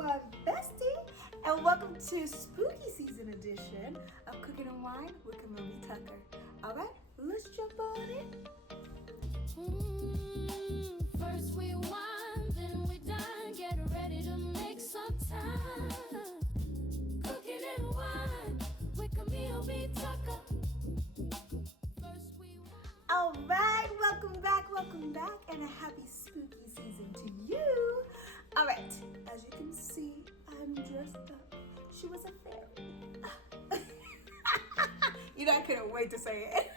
everyone, Bestie, and welcome to Spooky Season edition of Cooking and Wine with Camil B. All right, let's jump on in. First we wine, then we dine. Get ready to make some time. Cooking and Wine with Camil B. First we wine. All right, welcome back, and a happy spooky season to you. All right, as you can see, I'm dressed up. She was a fairy. I couldn't wait to say it.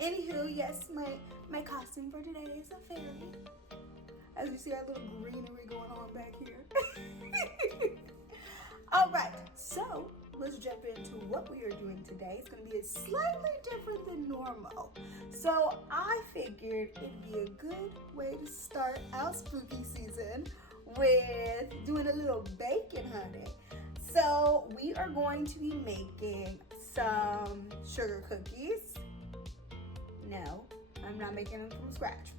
Anywho, yes, my costume for today is a fairy. As you see, our little greenery going on back here. All right, so let's jump into what we are doing today. It's going to be slightly different than normal. So I figured it'd be a good way to start our spooky season with doing a little baking, honey. So we are going to be making some sugar cookies. No, I'm not making them from scratch.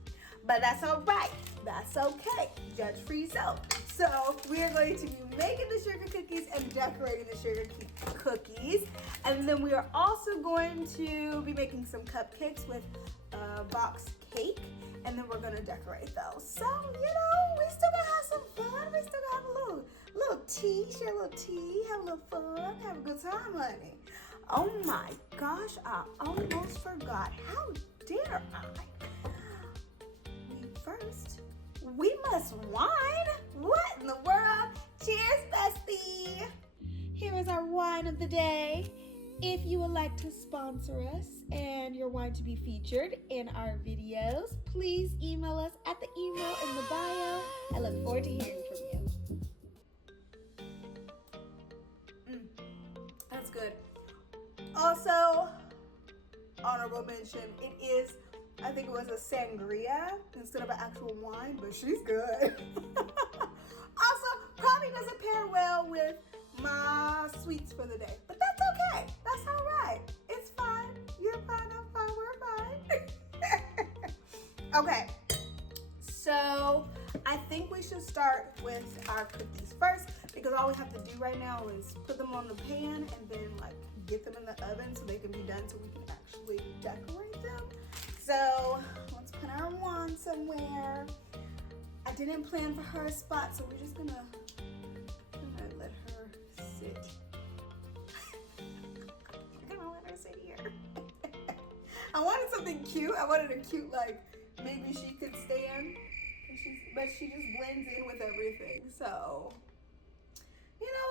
But that's all right. That's okay. Judge-free zone. So we are going to be making the sugar cookies and decorating the sugar cookies. And then we are also going to be making some cupcakes with box cake. And then we're going to decorate those. So, we still going to have some fun. We still going to have a little tea, share a little tea, have a little fun, have a good time, honey. Oh my gosh, I almost forgot. How dare I? First, we must wine. What in the world? Cheers, bestie. Here is our wine of the day. If you would like to sponsor us and your wine to be featured in our videos, please email us at the email in the bio. I look forward to hearing from you. That's good. Also, honorable mention, it is, I think it was a sangria instead of an actual wine, but she's good. Also, probably doesn't pair well with my sweets for the day, but that's okay. That's all right. It's fine. You're fine. I'm fine. We're fine. Okay. So I think we should start with our cookies first because all we have to do right now is put them on the pan and then get them in the oven so they can be done so we can actually decorate them. So let's put our wand somewhere. I didn't plan for her a spot, so we're just gonna let her sit. We're gonna let her sit here. I wanted something cute. I wanted a cute, maybe she could stand. But she just blends in with everything. So,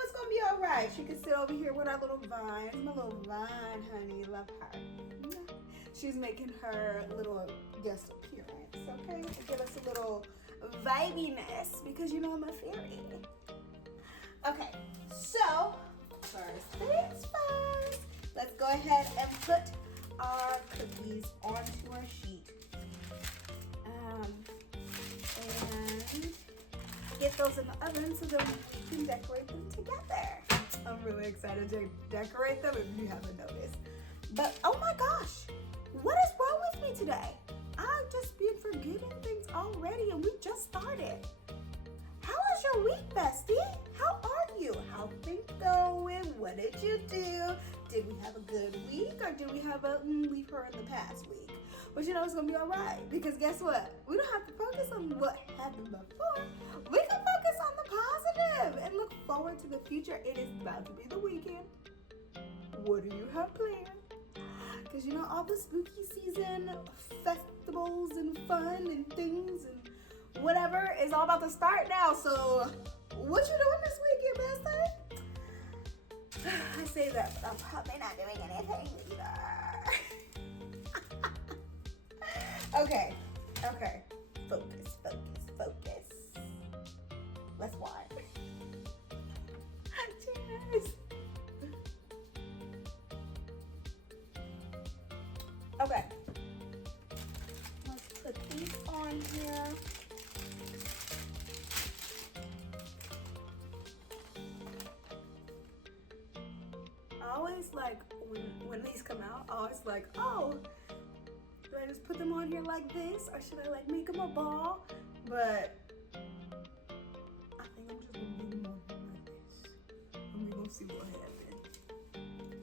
it's gonna be all right. She can sit over here with our little vines. My little vine, honey, love her. Yeah. She's making her little guest appearance, okay? To give us a little vibiness because I'm a fairy. Okay, so first things first, let's go ahead and put our cookies onto our sheet. And get those in the oven so that we can decorate them together. I'm really excited to decorate them if you haven't noticed. But oh my gosh, what is wrong with me today? I've just been forgetting things already and we just started. How was your week, bestie? How are you? How things going? What did you do? Did we have a good week or did we have a leave her in the past week? But it's gonna be all right because guess what? We don't have to focus on what happened before. We can focus on the positive and look forward to the future. It is about to be the weekend. What do you have planned? Because all the spooky season festivals and fun and things and whatever is all about to start now. So what you doing this weekend, bestie? I say that, but I'm probably not doing anything either. Okay. Focus. Let's wine. Cheers. Okay. Let's put these on here. I always when these come out, I always oh, do I just put them on here like this or should I make them a ball? But I think I'm Let's see what happened.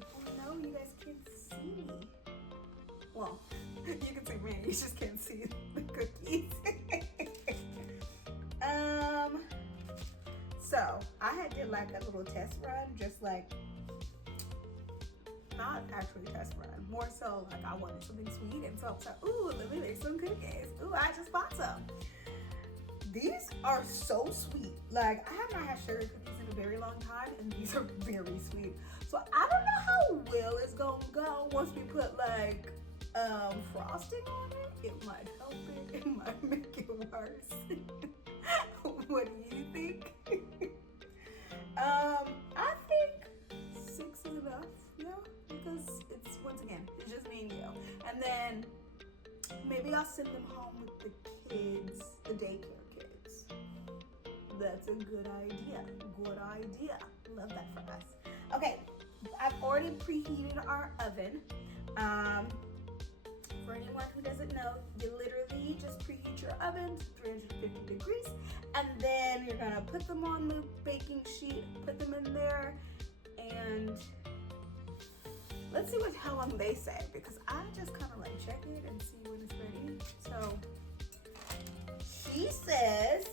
Oh no, you guys can't see me. Well, you can see me, you just can't see the cookies. So I had did like a little test run, just like, not actually test run, more so like I wanted something sweet, and so I was like, ooh, let me make some cookies. Ooh, I just bought some. These are so sweet. Like, I have not had sugar cookies in a very long time, and these are very sweet. So I don't know how well it's gonna go once we put like frosting on it. It might help it. It might make it worse. What do you think? I think 6 is enough. Yeah, because it's, once again, it's just me and you. And then maybe I'll send them home with the kids, the daycare kids. That's a good idea. Good idea. Love that for us. Okay, I've already preheated our oven. For anyone who doesn't know, you literally just preheat your oven to 350 degrees, and then you're gonna put them on the baking sheet, put them in there, and let's see how long they say, because I just kind of like check it and see when it's ready. So she says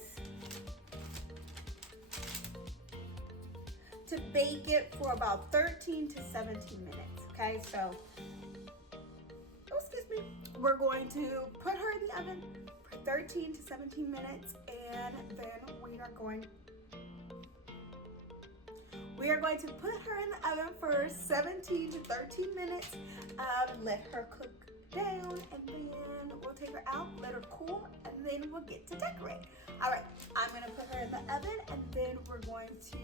to bake it for about 13 to 17 minutes. Okay, so we're going to put her in the oven for 13 to 17 minutes, and then we are going to put her in the oven for 17 to 13 minutes, let her cook down, and then we'll take her out, let her cool, and then we'll get to decorate. All right, I'm gonna put her in the oven, and then we're going to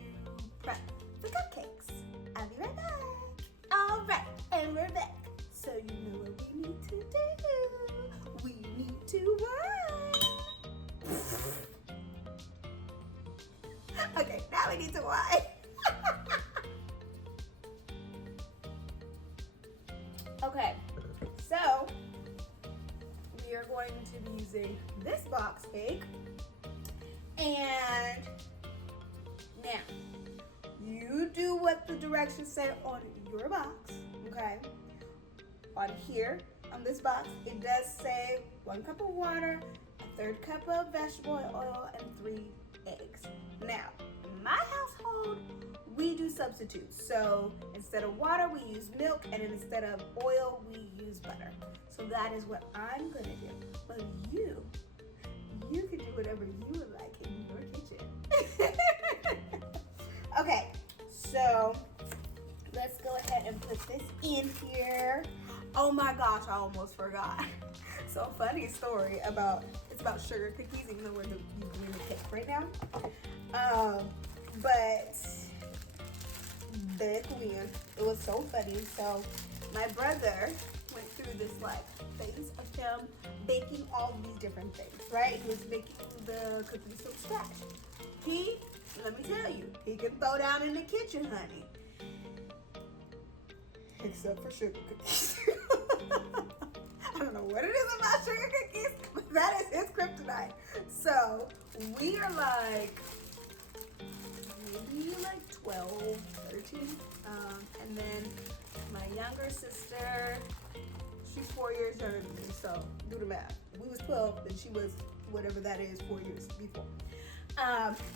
prep the cupcakes. I'll be right back. All right, and we're back. So you know what we need to do. We need to wine. Okay, now we need to wine. Okay, so we are going to be using this box cake. And now, you do what the directions say on your box, okay? On here, on this box, it does say 1 cup of water, 1/3 cup of vegetable oil, and 3 eggs. Now, in my household, we do substitutes. So instead of water, we use milk, and instead of oil, we use butter. So that is what I'm gonna do. But you can do whatever you would like in your kitchen. Okay, so let's go ahead and put this in here. Oh my gosh, I almost forgot. So funny story it's about sugar cookies, even though we're doing the cake right now. But back when, it was so funny. So my brother went through this like phase of him baking all these different things, right? He was making the cookies from scratch. Let me tell you, he can throw down in the kitchen, honey. Except for sugar cookies. I don't know what it is about sugar cookies, but that is his kryptonite. So we are like, maybe like 12, 13. And then my younger sister, she's 4 years younger than me, so do the math. We was 12, and she was whatever that is, 4 years before.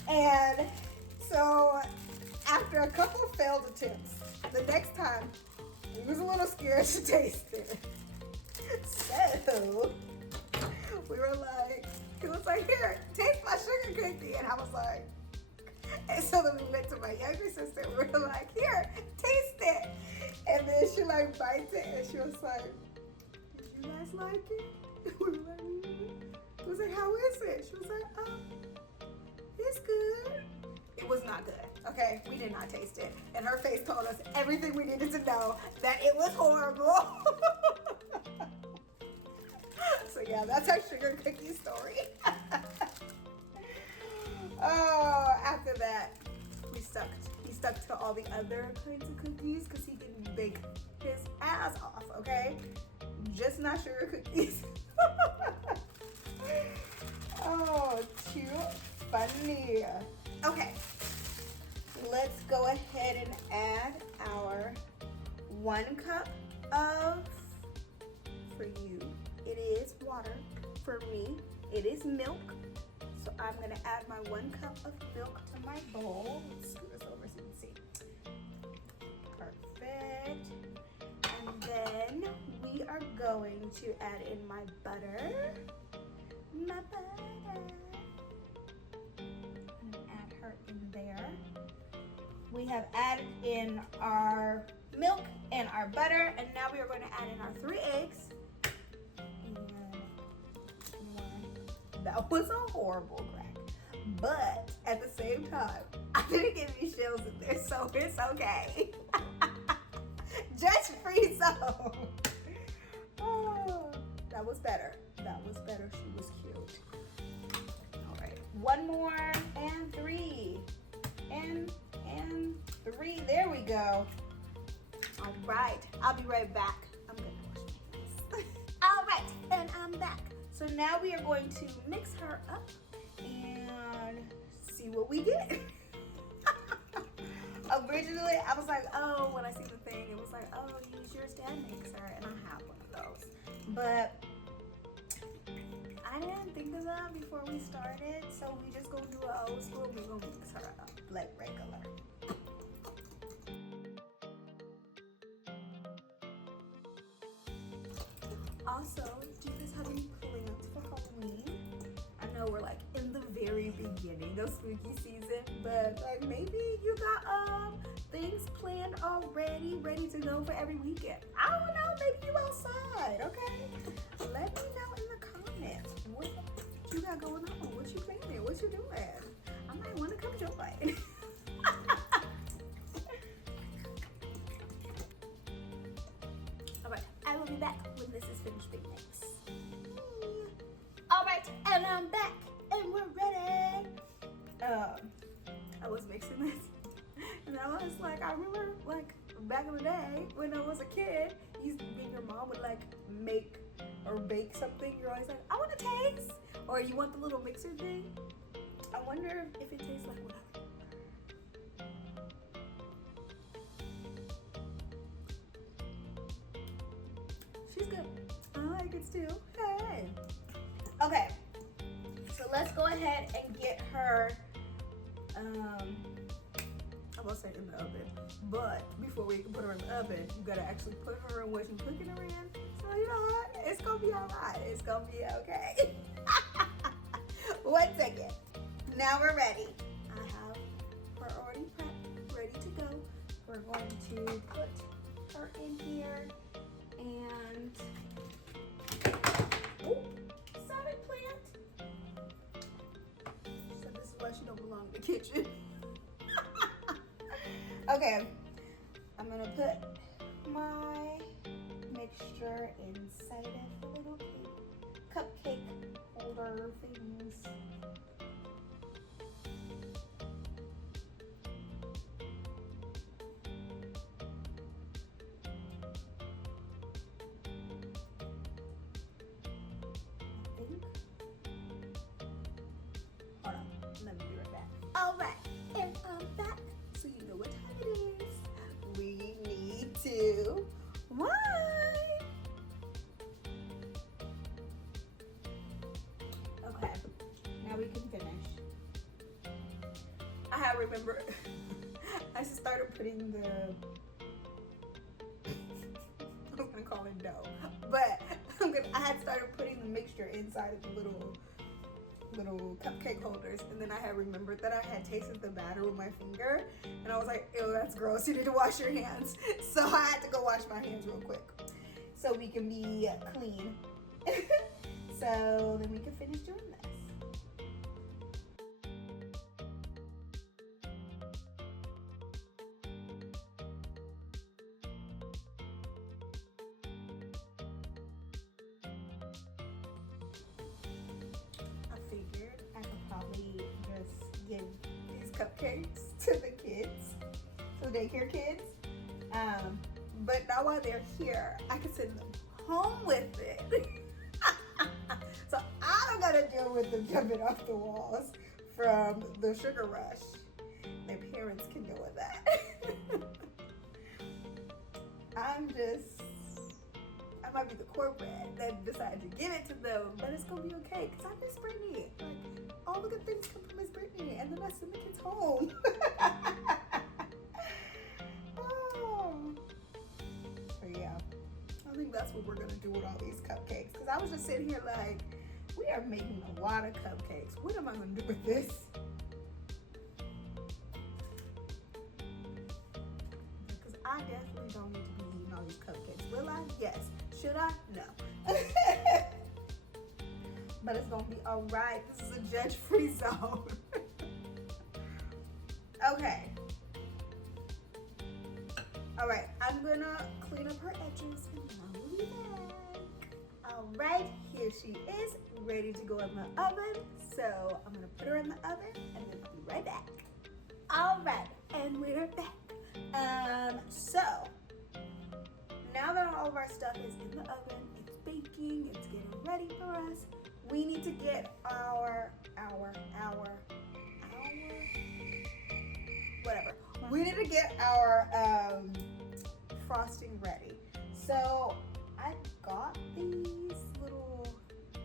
And so after a couple of failed attempts, the next time, we was a little scared to taste it. So we were like, he was like, here, taste my sugar cookie. And I was like, and so then we went to my younger sister. We were like, here, taste it. And then she like bites it, and she was like, did you guys like it? We were like, mm-hmm. I was like, how is it? She was like, it's good. It was not good, okay? We did not taste it. And her face told us everything we needed to know, that it was horrible. So yeah, that's our sugar cookie story. Oh, after that, he stuck to all the other kinds of cookies because he can bake his ass off, okay? Just not sugar cookies. Oh, too funny. Okay, let's go ahead and add our 1 cup of, for you, it is water. For me, it is milk. So I'm gonna add my 1 cup of milk to my bowl. Let's scoot this over so you can see. Perfect. And then we are going to add in my butter. My butter. I'm gonna add her in there. We have added in our milk and our butter, and now we are going to add in our 3 eggs. And 1. That was a horrible crack, but at the same time, I didn't get any shells in there, so it's okay. Judge-free zone. Oh, that was better. That was better. She was cute. All right, 1 more, and 3, and 3. There we go. All right, I'll be right back. I'm gonna wash my hands. All right, and I'm back. So now we are going to mix her up and see what we get. Originally, I was like, oh, when I see the thing, it was like, oh, use your stand mixer, and I have one of those. But I didn't think of that before we started, so we just gonna do an old school. We gonna mix her up like regular. Also, do you guys have any plans for Halloween? I know we're like in the very beginning of spooky season, but like maybe you got things planned already, ready to go for every weekend. I don't know, maybe you outside, okay? Let me know in the comments what you got going on, what you planning, what you doing. I might want to come join. All right, I will be back when this is finished being mixed. All right, and I'm back, and we're ready. I was mixing this, and I was like, I remember like back in the day when I was a kid, me and your mom would like make or bake something. You're always like, I want to taste, or you want the little mixer thing. I wonder if it tastes like what I She's good. I like it too. Hey. Okay. So let's go ahead and get her. I was say in the oven, but before we can put her in the oven, you gotta actually put her in what you're cooking her in. So you know what? It's gonna be alright. It's gonna be okay. 1 second. Now we're ready. I have her already prepped, ready to go. We're going to put her in here. And oh, salad plant. So this is why she don't belong in the kitchen. Okay, I'm gonna put my mixture inside of the little cupcake holder things. Hold on, let me be right back. All right, and I'm back, so you know what time it is. We need to wipe. Okay, now we can finish. I remember I just started putting the I'm gonna call it dough, but I had started putting the mixture inside of the little cupcake holders, and then I had remembered that I had tasted the batter with my finger, and I was like, ew, that's gross, you need to wash your hands. So I had to go wash my hands real quick so we can be clean. So then we can finish doing this. Figured I could probably just give these cupcakes to the kids, to the daycare kids. But now while they're here, I can send them home with it. So I don't gotta deal with them jumping off the walls from the sugar rush. their parents can deal with that. I might be the corporate that decided to give it to them, but it's gonna be okay because I miss Brittany. Like, all the good things come from Miss Brittany, and then I send the kids home. Oh. So yeah, I think that's what we're gonna do with all these cupcakes. Because I was just sitting here like, we are making a lot of cupcakes. What am I gonna do with this? Because I definitely don't need to be eating all these cupcakes. Will I? Yes. Should I? No. But it's gonna be all right. This is a judge-free zone. Okay. All right. I'm gonna clean up her edges and then I'll be back. All right. Here she is, ready to go in the oven. So I'm gonna put her in the oven and then I'll be right back. All right, and we're back. So now that all of our stuff is in the oven, it's baking, it's getting ready for us. We need to get whatever. We need to get our frosting ready. So I got these little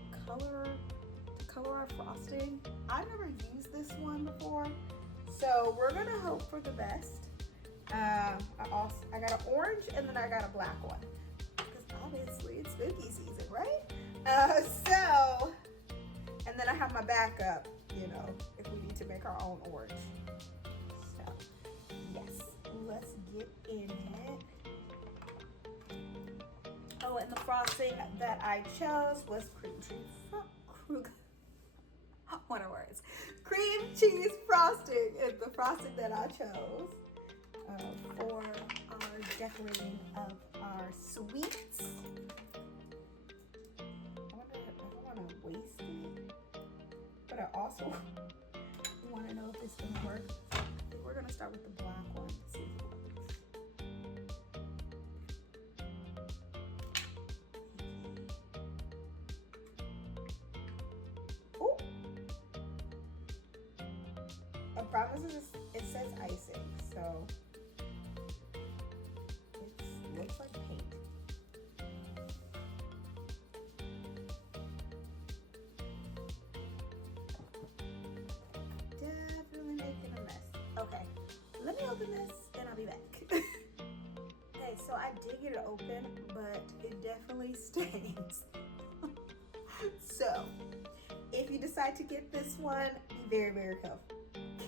to color our frosting. I've never used this one before, so we're gonna hope for the best. I got an orange and then I got a black one because obviously it's spooky season, right? And then I have my backup, if we need to make our own orange. So yes, let's get in it. Oh, and the frosting that I chose was cream cheese frosting is the frosting that I chose for our decorating of our sweets. I don't want to waste it, but I also want to know if it's going to work. I think we're going to start with the black one. See if it works. I promise it says icing, so it looks like paint. Definitely making a mess. Okay, let me open this and I'll be back. Okay, so I did get it open, but it definitely stains. So if you decide to get this one, be very, very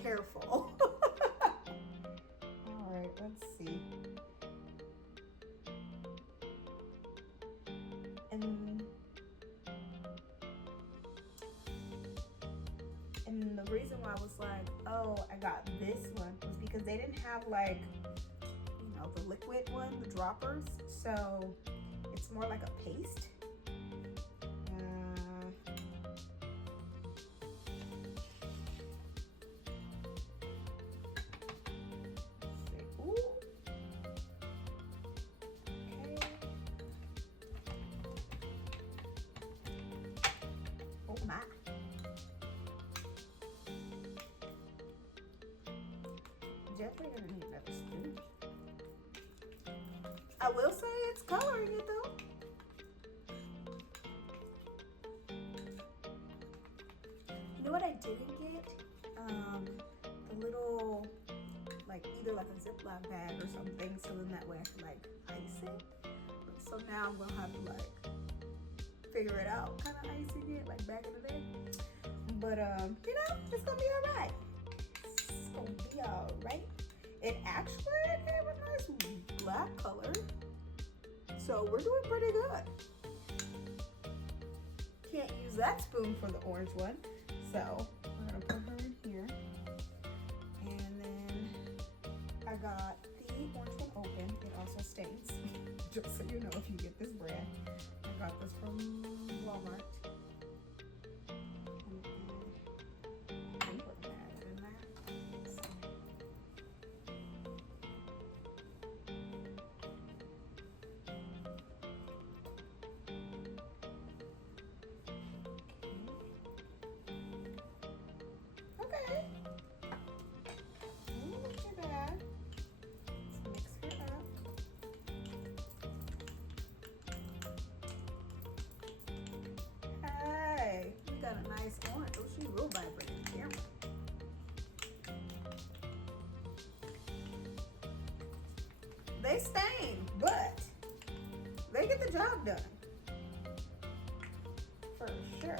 careful. All right, let's see. And the reason why I was like, oh, I got this one was because they didn't have the liquid one, the droppers. So it's more like a paste. Definitely gonna need another spoon. I will say it's coloring it though. You know what I didn't get? The little, either like a Ziploc bag or something, so then that way I can ice it. So now I'm gonna have to figure it out, kind of icing it back in the day. But it's gonna be all right. It's gonna be all right. It actually gave a nice black color, so we're doing pretty good. Can't use that spoon for the orange one, so we're gonna put her in here. And then I got the orange one open. It also stains, just so you know if you get this brand. I got this from Walmart. orange. Oh, she's real vibrant in the camera. They stain, but they get the job done. For sure.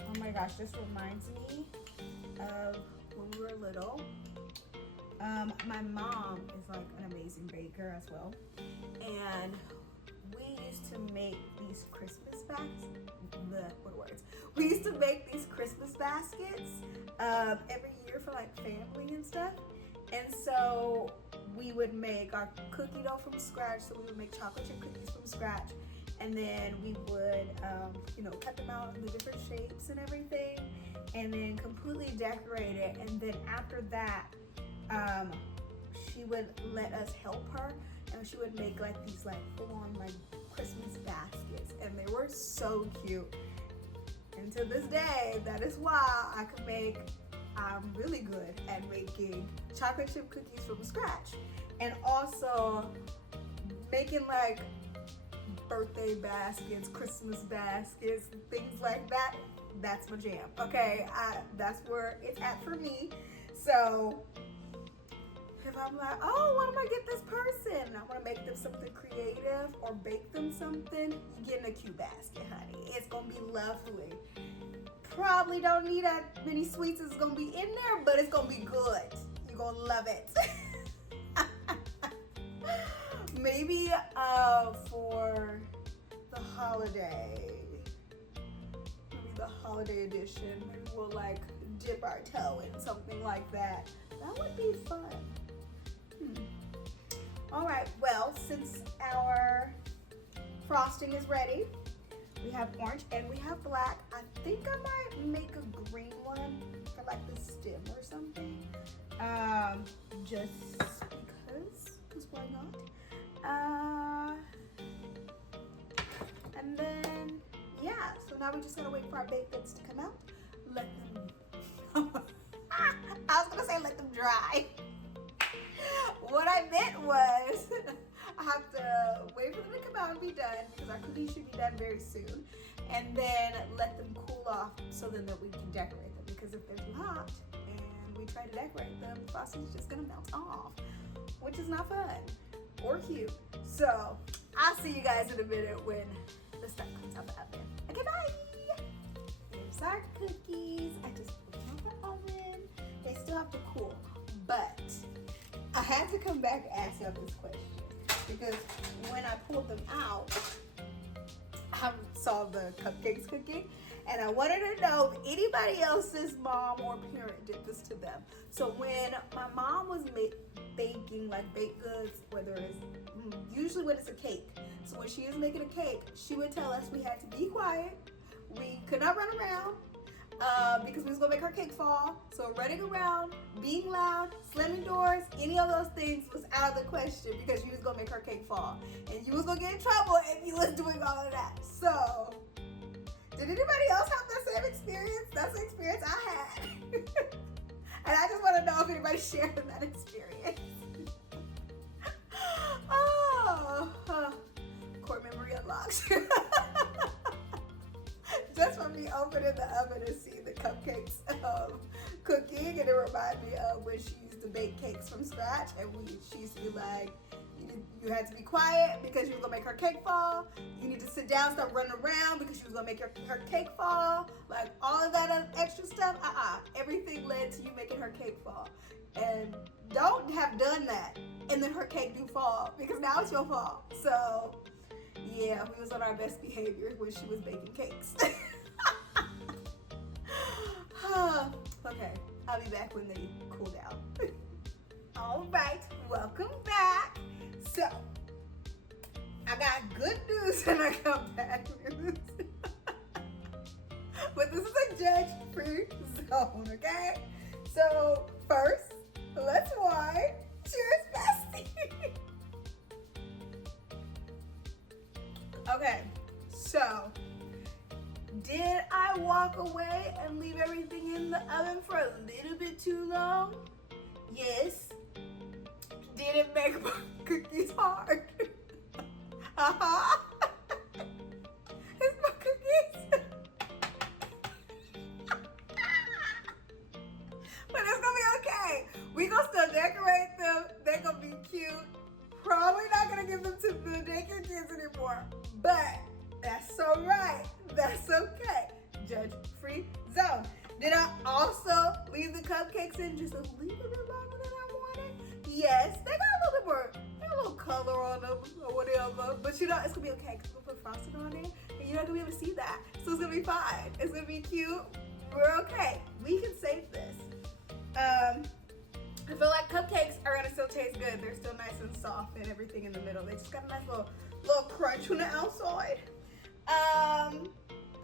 Oh my gosh, this reminds me of when we were little. My mom is like an amazing baker as well. And we used to make these Christmas baskets. We used to make these Christmas baskets every year for like family and stuff. And so we would make our cookie dough from scratch. So we would make chocolate chip cookies from scratch. And then we would, cut them out in the different shapes and everything. And then completely decorate it. And then after that, she would let us help her. And she would make like these like full-on like Christmas baskets. And they were so cute. And to this day, that is why I'm really good at making chocolate chip cookies from scratch. And also making like birthday baskets, Christmas baskets, things like that. That's my jam, okay? That's where it's at for me. So if I'm like, oh, what am I get this person? I want to make them something creative or bake them something. You get in a cute basket, honey. It's gonna be lovely. Probably don't need that many sweets is gonna be in there, but it's gonna be good. You're gonna love it. Maybe for the holiday, maybe the holiday edition, maybe we'll like dip our toe in something like that. That would be fun. All right, well, since our frosting is ready, we have orange and we have black. I think I might make a green one for like the stem or something. Just because why not? And then, yeah, so now we just gotta wait for our baked goods to come out. Let them, I was gonna say let them dry. What I meant was, I have to wait for them to come out and be done because our cookies should be done very soon. And then let them cool off so then that we can decorate them. Because if they're too hot and we try to decorate them, the frosting is just gonna melt off, which is not fun or cute. So I'll see you guys in a minute when the stuff comes out the oven. Okay, bye. Here's our cookies. I just put them out the oven. They still have to cool, but I had to come back and ask y'all this question because when I pulled them out, I saw the cupcakes cooking, and I wanted to know if anybody else's mom or parent did this to them. So when my mom was baking like baked goods, whether it's usually when it's a cake. So when she was making a cake, she would tell us we had to be quiet. We could not run around. Because we was gonna make her cake fall. So running around, being loud, slamming doors, any of those things was out of the question because you was gonna make her cake fall. And you was gonna get in trouble if you was doing all of that. So, did anybody else have that same experience? That's the experience I had. And I just wanna know if anybody shared that experience. Core memory unlocked. Just from me opening the oven and seeing the cupcakes cooking, and it reminded me of when she used to bake cakes from scratch, and she used to be like, you had to be quiet because you was gonna make her cake fall. You need to sit down, stop running around because she was gonna make her cake fall. Like all of that extra stuff, everything led to you making her cake fall. And don't have done that, and then her cake do fall because now it's your fault. So. Yeah, we was on our best behavior when she was baking cakes. Okay, I'll be back when they cool down. All right, welcome back. So, I got good news and I got bad news. But this is a judge-free zone, okay? So, first, let's wine. Cheers, bestie. Okay, so did I walk away and leave everything in the oven for a little bit too long? Yes. Did it make my cookies hard? cupcakes anymore, but that's all right. That's okay. Judge-free zone. Did I also leave the cupcakes in just a little bit longer than I wanted? Yes, they got a little bit more, they got a little color on them or whatever. But you know, it's gonna be okay because we'll put frosting on it and you're not gonna be able to see that. So it's gonna be fine. It's gonna be cute. We're okay. We can save this. I feel like cupcakes are gonna still taste good. They're still nice and soft and everything in the middle. They just got a nice little crunch on the outside. And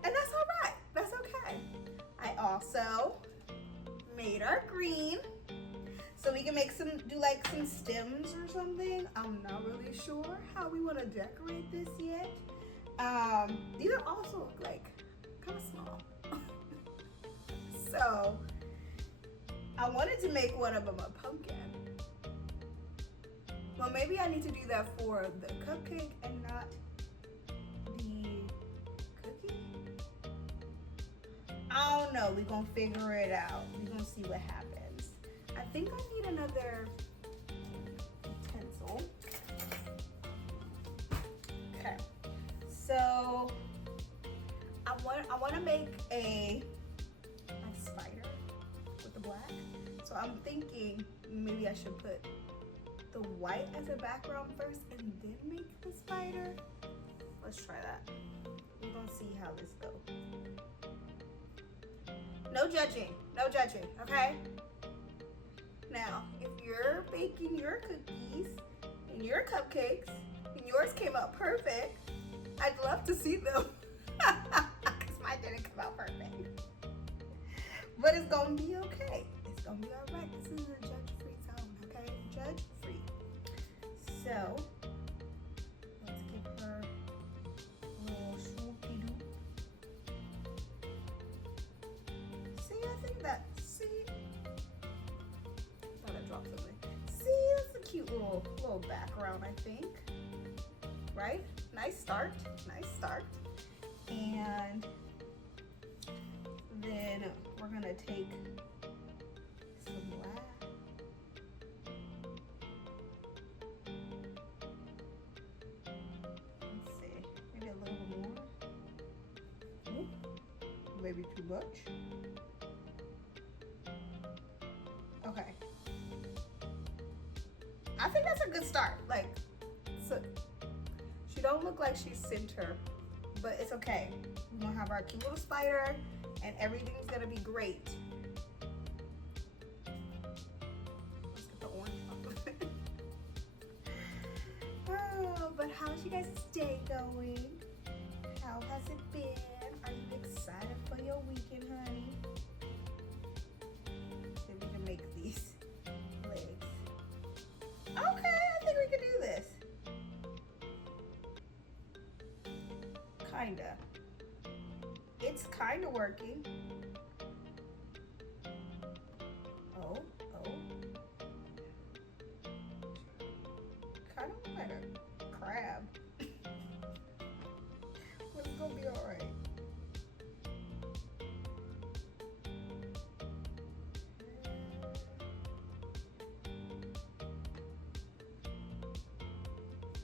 that's all right. That's okay. I also made our green, so we can make do like some stems or something. I'm not really sure how we want to decorate this yet. These are also like kind of small. So I wanted to make one of them a pumpkin. Well, maybe I need to do that for the cupcake and not the cookie. I don't know. We're going to figure it out. We're going to see what happens. I think I need another utensil. Okay. So I want to make a spider with the black. So I'm thinking maybe I should put the white as a background first and then make the spider. Let's try that. We're gonna see how this goes. No judging, okay? Now, if you're baking your cookies and your cupcakes and yours came out perfect, I'd love to see them. Because mine didn't come out perfect. But it's gonna be okay. It's gonna be all right. This is a judge-free zone, okay? Judge-free. So, let's give her a little swoopy-doo. See, I think that, thought I dropped something. See, that's a cute little background, I think. Right? Nice start. And then we're gonna take some black. Let's see, maybe a little more. Oop, maybe too much. Okay. I think that's a good start. Like, so she don't look like she's center, but it's okay. We're gonna have our cute little spider and everything's gonna be great. Let's get the orange off. Oh, but how's you guys' day going? How has it been? Are you excited for your weekend, honey? Then we can make these legs. Okay, I think we can do this. Kinda. It's kinda working. Oh. Kinda look like a crab. But it's gonna be alright.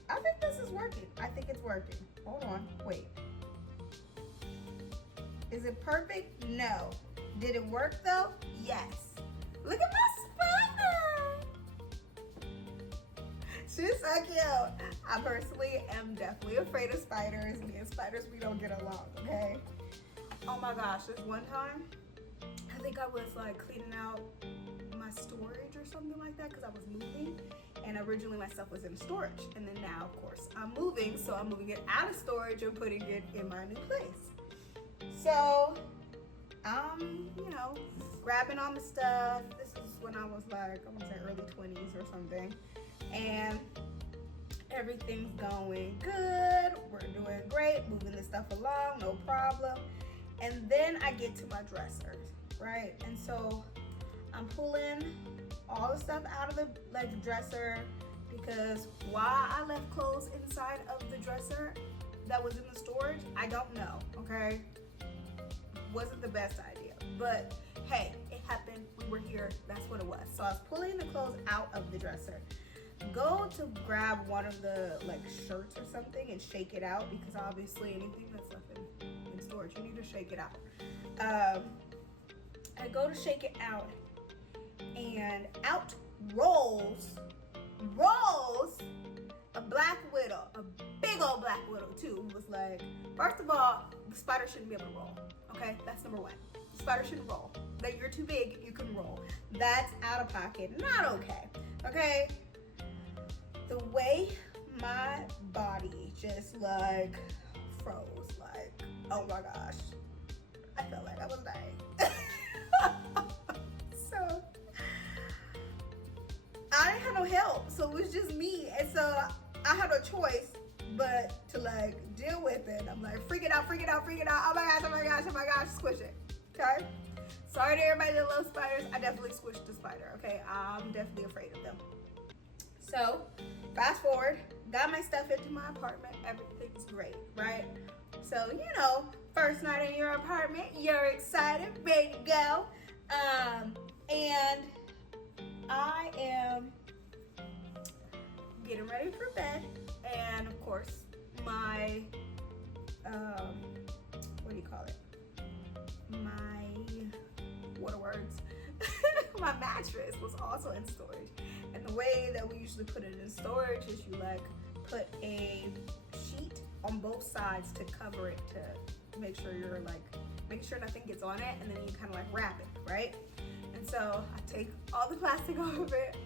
I think this is working. I think it's working. Hold on, wait. Is it perfect? No. Did it work though? Yes. Look at my spider. She's so cute. I personally am definitely afraid of spiders. Me and spiders, we don't get along, okay? Oh my gosh, this one time, I think I was like cleaning out my storage or something like that because I was moving. And originally my stuff was in storage. And then now, of course, I'm moving. So I'm moving it out of storage and putting it in my new place. So, grabbing all the stuff. This is when I was like, I want to say early 20s or something. And everything's going good. We're doing great. Moving the stuff along, no problem. And then I get to my dressers, right? And so I'm pulling all the stuff out of the dresser because why I left clothes inside of the dresser that was in the storage, I don't know, okay? Wasn't the best idea, but hey, it happened. We were here. That's what it was. So I was pulling the clothes out of the dresser. go to grab one of the like shirts or something and shake it out, because obviously anything that's left in storage, you need to shake it out. I go to shake it out, and out rolls a black widow, a big old black widow too. It was like, first of all, the spider shouldn't be able to roll. Okay, that's number one. The spider shouldn't roll. That you're too big, you can roll. That's out of pocket, not okay. Okay, the way my body just like froze, like, oh my gosh, I felt like I was dying. So I didn't have no help, so it was just me, and so I had no choice but to like deal with it. I'm like, freak it out. Oh my gosh, squish it. Okay? Sorry to everybody that loves spiders. I definitely squished the spider, okay? I'm definitely afraid of them. So, fast forward, got my stuff into my apartment. Everything's great, right? So, you know, first night in your apartment, you're excited, ready to go. And I am getting ready for bed. And of course, my, what do you call it? What are words? My mattress was also in storage. And the way that we usually put it in storage is you like put a sheet on both sides to cover it, to make sure you're like, making sure nothing gets on it, and then you kind of like wrap it, right? And so I take all the plastic off of it,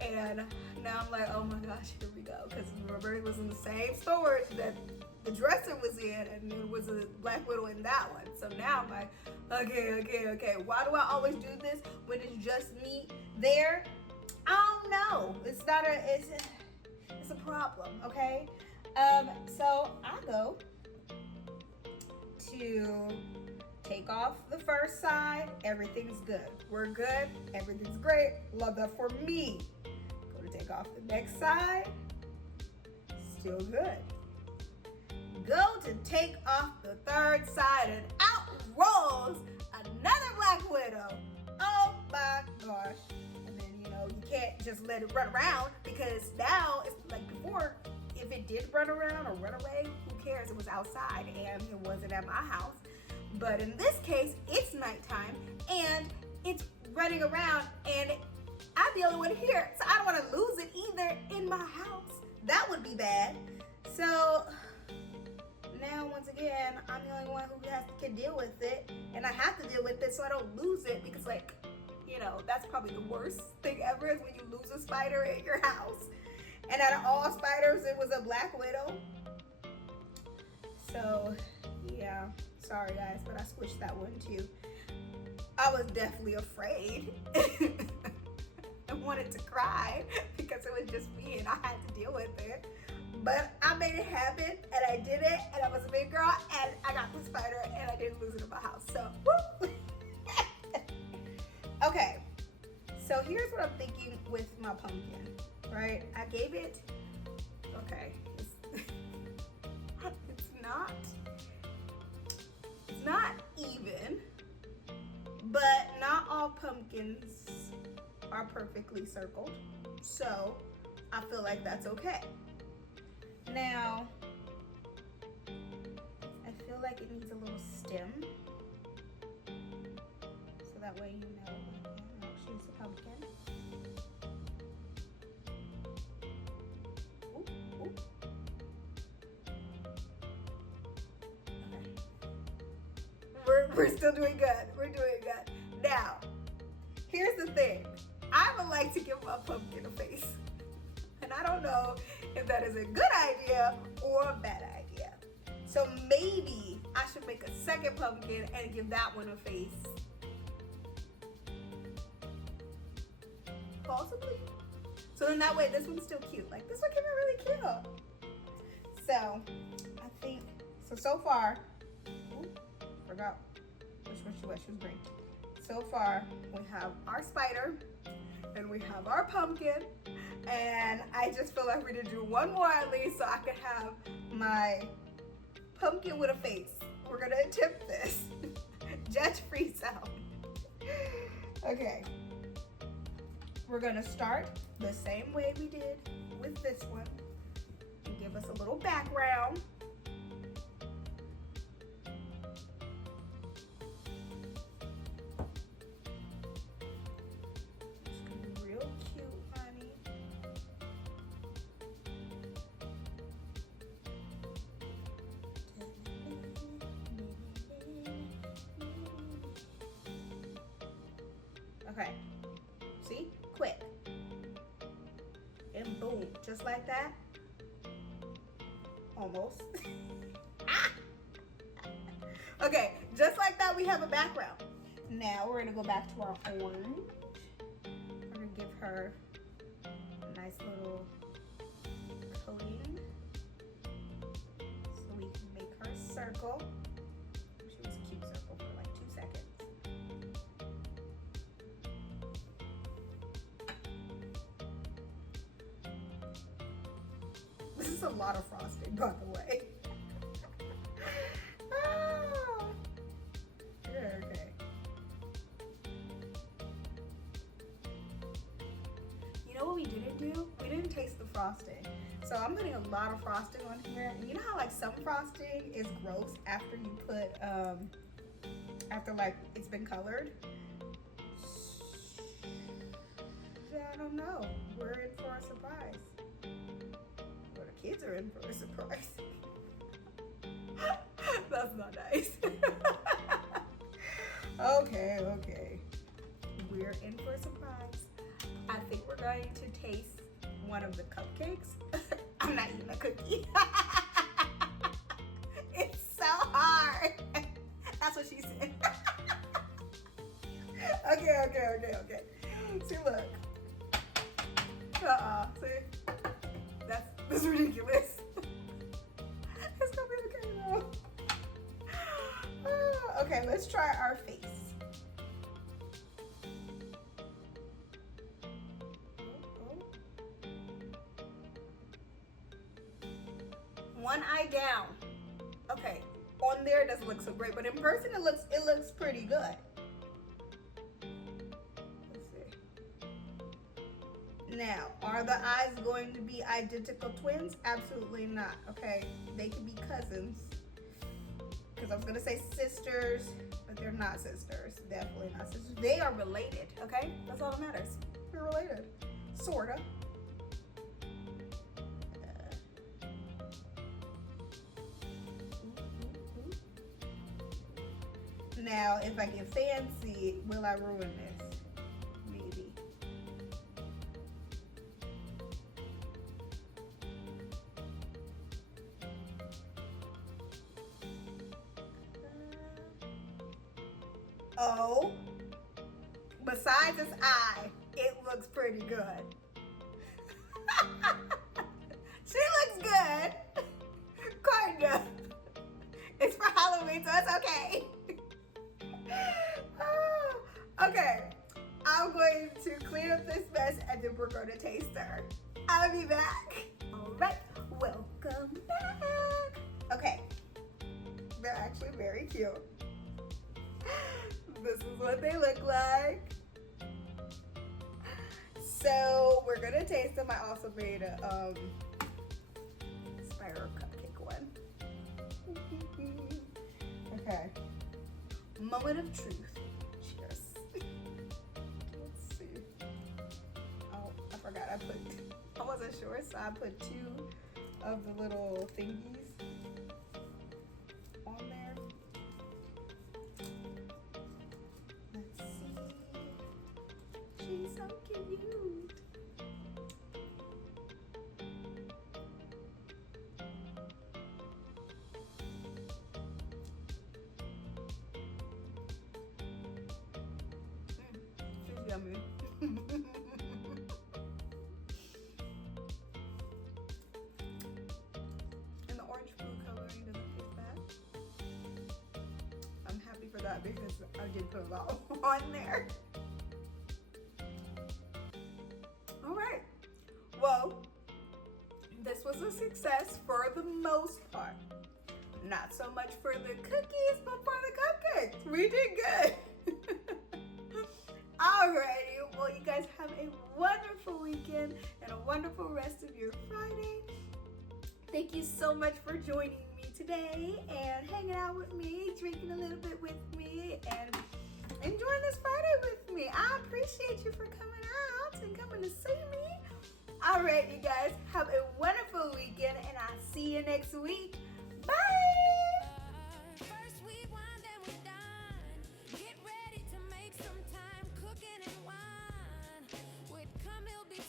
and now I'm like, oh my gosh, here we go. Because remember, it was in the same storage that the dresser was in, and there was a black widow in that one. So now I'm like, okay. Why do I always do this when it's just me there? I don't know. It's a problem, okay? So I go to take off the first side. Everything's good. We're good. Everything's great. Love that for me. Go to take off the next side. Still good. Go to take off the third side, and out rolls another black widow. Oh my gosh. And then, you know, you can't just let it run around, because now it's like before, if it did run around or run away, who cares? It was outside and it wasn't at my house. But in this case, it's nighttime and it's running around, and I'm the only one here, so I don't want to lose it either in my house. That would be bad. So now, once again, I'm the only one who can deal with it, and I have to deal with it so I don't lose it, because, like, you know, that's probably the worst thing ever, is when you lose a spider in your house. And out of all spiders, it was a black widow. So, yeah, sorry guys, but I squished that one too. I was definitely afraid. I wanted to cry because it was just me and I had to deal with it. But I made it happen, and I did it, and I was a big girl, and I got the spider, and I didn't lose it in my house. So, woo! Okay, so here's what I'm thinking with my pumpkin, right? I gave it, okay, it's not even, but not all pumpkins are perfectly circled, so I feel like that's okay. Now, I feel like it needs a little stem, so that way you know actually it's a pumpkin. Ooh, ooh. Okay. We're still doing good. We're doing good. Now, here's the thing. I would like to give my pumpkin a face. And I don't know if that is a good idea or a bad idea. So maybe I should make a second pumpkin and give that one a face. Possibly. So then that way this one's still cute. Like, this one can be really cute. So I think, so far, forgot which one she was green. So far we have our spider and we have our pumpkin. And I just feel like we need to do one more at least so I could have my pumpkin with a face. We're gonna attempt this. Judge-free zone. Okay. We're gonna start the same way we did with this one and give us a little background. It's gonna be real cute, honey. Okay, see? Quick. And boom, just like that. Almost. Okay, just like that, we have a background. Now we're gonna go back to our orange. We're gonna give her a nice little coating so we can make her a circle. She was a cute circle for like 2 seconds. This is a lot of frosting, by the way. Ah. Okay. You know what we didn't do? We didn't taste the frosting. So I'm putting a lot of frosting on here. And you know how like some frosting is gross after you put, after like it's been colored? I don't know. We're in for a surprise. Or the kids are in for a surprise. That's not nice. Okay. We're in for a surprise. I think we're going to taste one of the cupcakes. I'm not eating a cookie. It's so hard. That's what she said. Okay. See, look. See? That's ridiculous. It's gonna be okay though. Okay, let's try our face. One eye down. Okay, on there it doesn't look so great, but in person it looks pretty good. Let's see. Now, are the eyes going to be identical twins? Absolutely not. Okay, they can be cousins. Because I was gonna say sisters, but they're not sisters. Definitely not sisters. They are related. Okay, that's all that matters. They're related, sorta. Now, if I get fancy, will I ruin this? Maybe. Oh, besides this eye, it looks pretty good. She looks good. Kinda. It's for Halloween, so it's okay. Okay, I'm going to clean up this mess and then we're going to taste her. I'll be back. All right, welcome back. Okay, they're actually very cute. This is what they look like. So we're gonna taste them. I also made a spiral cupcake one. Okay, moment of truth. Cheers. Let's see. Oh, I forgot I wasn't sure, so I put 2 of the little thingies on there. Let's see. She's so cute. She's yummy. And the orange food coloring doesn't taste bad. I'm happy for that because I did put a lot on there. All right. Well, this was a success for the most part. Not so much for the cookies, but for the cupcakes. We did good. All Alrighty, well, you guys have a wonderful weekend and a wonderful rest of your Friday. Thank you so much for joining me today and hanging out with me, drinking a little bit with me, and enjoying this Friday with me. I appreciate you for coming out and coming to see me. All right, you guys, have a wonderful weekend, and I'll see you next week. Bye! First we wind, then we dine. Get ready to make some time cooking and wine with Camil B.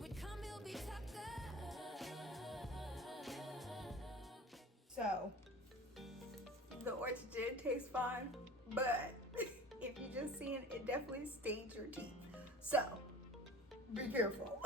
With Camil B. So, the orange did taste fine, but if you just seen it, it definitely stains your teeth. So, be careful.